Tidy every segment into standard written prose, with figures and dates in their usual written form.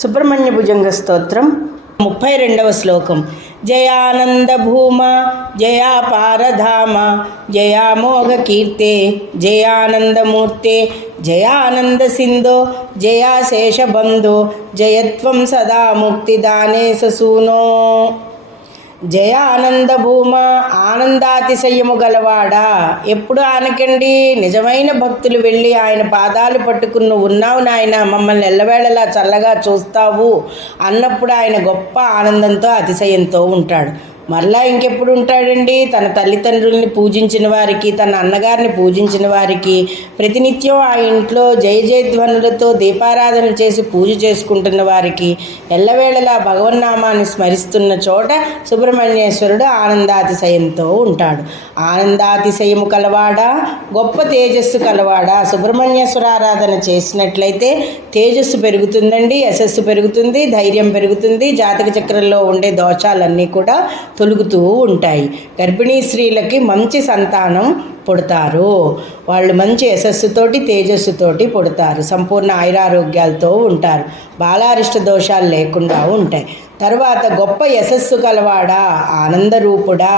సుబ్రహ్మణ్య భుజంగ స్తోత్రం 32వ శ్లోకం. జయానంద భూమ జయాపారధామ జయామోఘ కీర్తే జయానందమూర్తే జయానంద సింధో జయాశేషబంధో జయత్వం సదా ముక్తిదానే సూనో. జయానంద భూమ, ఆనందాతిశయము గలవాడా, ఎప్పుడు ఆనకండి. నిజమైన భక్తులు వెళ్ళి ఆయన పాదాలు పట్టుకుని నువ్వు ఉన్నావు నాయన, మమ్మల్ని ఎల్లవేళలా చల్లగా చూస్తావు అన్నప్పుడు ఆయన గొప్ప ఆనందంతో అతిశయంతో ఉంటాడు. మరలా ఇంకెప్పుడు ఉంటాడండి? తన తల్లిదండ్రుల్ని పూజించిన వారికి, తన అన్నగారిని పూజించిన వారికి ప్రతినిత్యం ఆ ఇంట్లో జయ జయధ్వనులతో దీపారాధన చేసి పూజ చేసుకుంటున్న వారికి ఎల్లవేళలా భగవన్నామాన్ని స్మరిస్తున్న చోట సుబ్రహ్మణ్యేశ్వరుడు ఆనందాతిశయంతో ఉంటాడు. ఆనందాతిశయము కలవాడా, గొప్ప తేజస్సు కలవాడా. సుబ్రహ్మణ్యేశ్వర ఆరాధన చేసినట్లయితే తేజస్సు పెరుగుతుందండి, యశస్సు పెరుగుతుంది, ధైర్యం పెరుగుతుంది, జాతక చక్రంలో ఉండే దోషాలన్నీ కూడా తొలుగుతూ ఉంటాయి. గర్భిణీ స్త్రీలకి మంచి సంతానం పుడతారు. వాళ్ళు మంచి యశస్సుతోటి తేజస్సుతోటి పుడతారు. సంపూర్ణ ఆయురారోగ్యాలతో ఉంటారు. బాలారిష్ట దోషాలు లేకుండా ఉంటాయి. తర్వాత గొప్ప యశస్సు కలవాడా, ఆనందరూపుడా.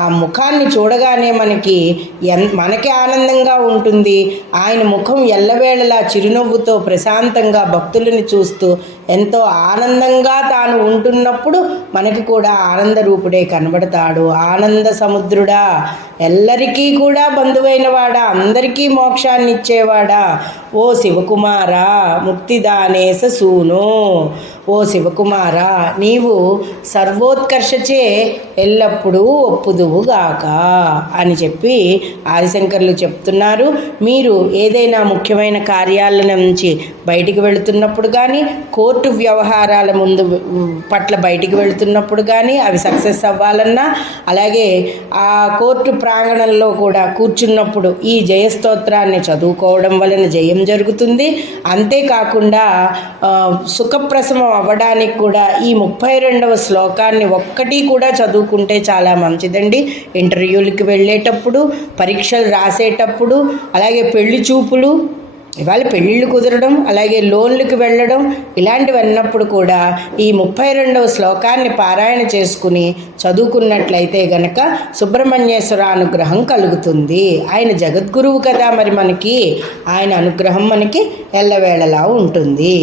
ఆ ముఖాన్ని చూడగానే మనకి ఆనందంగా ఉంటుంది. ఆయన ముఖం ఎల్లవేళలా చిరునవ్వుతో ప్రశాంతంగా భక్తులని చూస్తూ ఎంతో ఆనందంగా తాను ఉంటున్నప్పుడు మనకి కూడా ఆనందరూపుడే కనబడతాడు. ఆనంద సముద్రుడా, ఎల్లరికీ కూడా బంధువైన వాడా, అందరికీ మోక్షాన్ని ఇచ్చేవాడా. ఓ శివకుమారా, ముక్తిదానేస సూను. ఓ శివకుమారా, నీవు సర్వోత్కర్షచే ఎల్లప్పుడూ ఒప్పుదువుగాక అని చెప్పి ఆదిశంకర్లు చెప్తున్నారు. మీరు ఏదైనా ముఖ్యమైన కార్యాల నుంచి బయటికి వెళుతున్నప్పుడు కానీ, కోర్టు వ్యవహారాల పట్ల బయటికి వెళుతున్నప్పుడు కానీ అవి సక్సెస్ అవ్వాలన్నా, అలాగే ఆ కోర్టు ప్రాంగణంలో కూడా కూర్చున్నప్పుడు ఈ జయస్తోత్రాన్ని చదువుకోవడం వలన జయం జరుగుతుంది. అంతేకాకుండా సుఖప్రసవం అవ్వడానికి కూడా ఈ 32వ శ్లోకాన్ని ఒక్కటి కూడా చదువుకుంటే చాలా మంచిదండి. ఇంటర్వ్యూలకి వెళ్ళేటప్పుడు, పరీక్షలు రాసేటప్పుడు, అలాగే పెళ్లి చూపులు, ఇవాళ పెళ్ళిళ్ళు కుదరడం, అలాగే లోన్లకు వెళ్ళడం, ఇలాంటివి అన్నప్పుడు కూడా ఈ 32వ శ్లోకాన్ని పారాయణ చేసుకుని చదువుకున్నట్లయితే గనక సుబ్రహ్మణ్యేశ్వర అనుగ్రహం కలుగుతుంది. ఆయన జగద్గురువు కదా, మరి మనకి ఆయన అనుగ్రహం మనకి ఎల్లవేళలా ఉంటుంది.